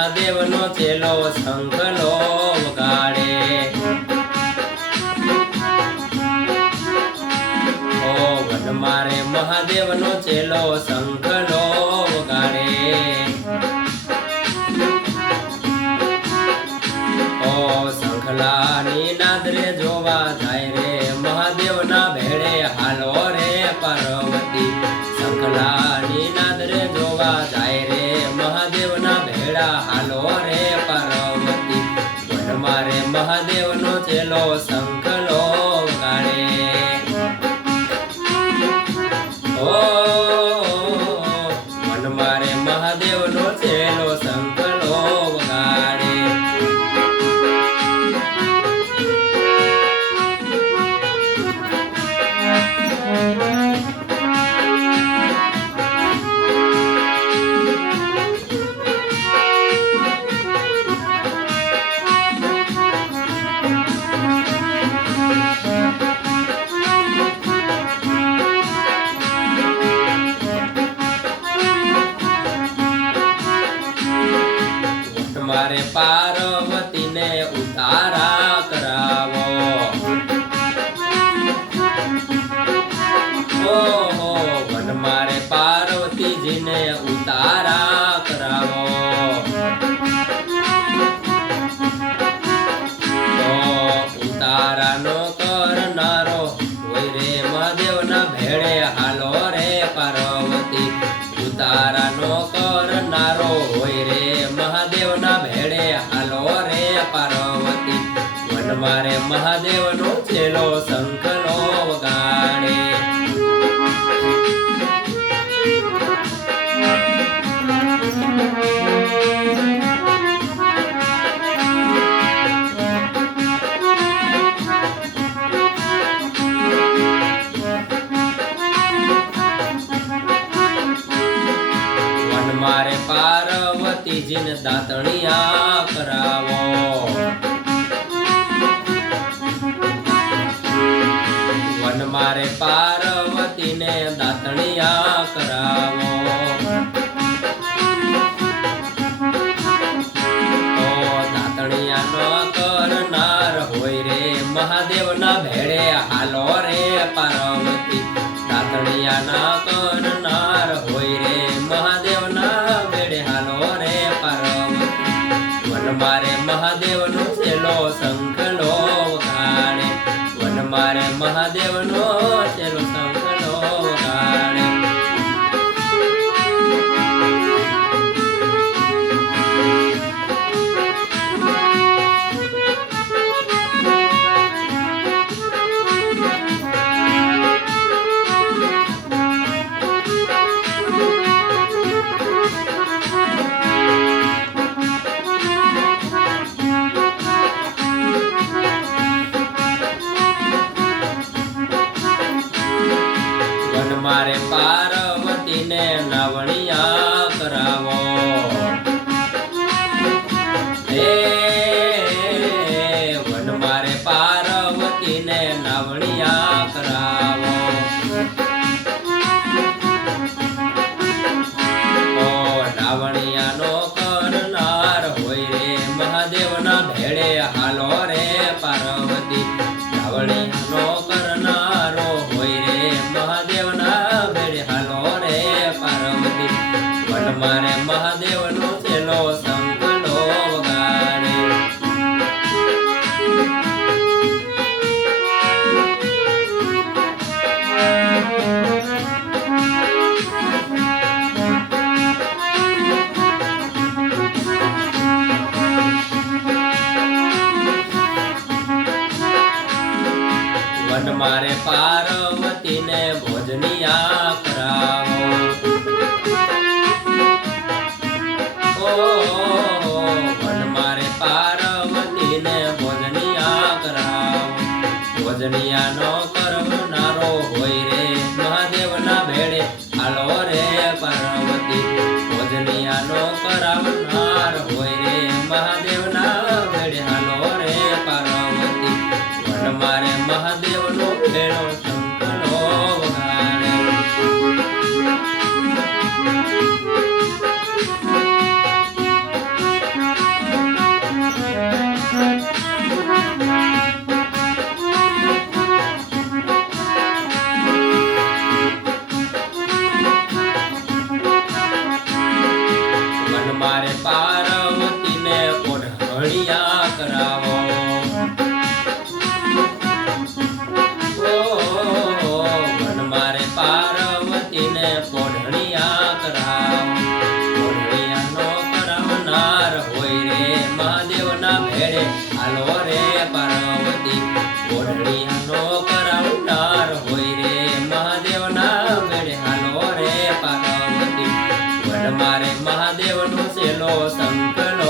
મહાદેવનો ચેલો શંખલો વગાડે. ઓ વન મારે મહાદેવનો ચેલો શંખલો વગાડે. ઓ શંખલાની નાદરે જોવા મહાદેવનો ચેલો મારે પાર્વતીને ઉતારા કરાવો. ઓહો વન મારે પાર્વતીજીને ઉતારા કરાવો. તો ઉતારાનો કરનારો કોઈ રે મહાદેવના ભેળે હાલો. પાર્વતીજીને દાંતણિયા કરાવો. વન મારે પાર્વતીને દાંતણિયા કરાવો. ઓ દાંતણિયાનો કરનાર હોય રે મહાદેવના ભેળે હાલો રે પાર્વતી. દાંતણિયાના કરનાર હોય રે મહાદેવના ભેળે હાલો મારે પાર્વતીને નવણિયા કરાવો. હે, વન મારે પાર્વતીને કરાવો. ઓ નાવણિયાનો કરનાર હોય રે મહાદેવના ભેળે હાલો મેળે હાલો રે પાર્વતી. ઓઢળીનો કરાવનાર હોય રે મહાદેવના મેળે હાલો રે પાર્વતી. વડ મારે મહાદેવનો સેલો સંકલો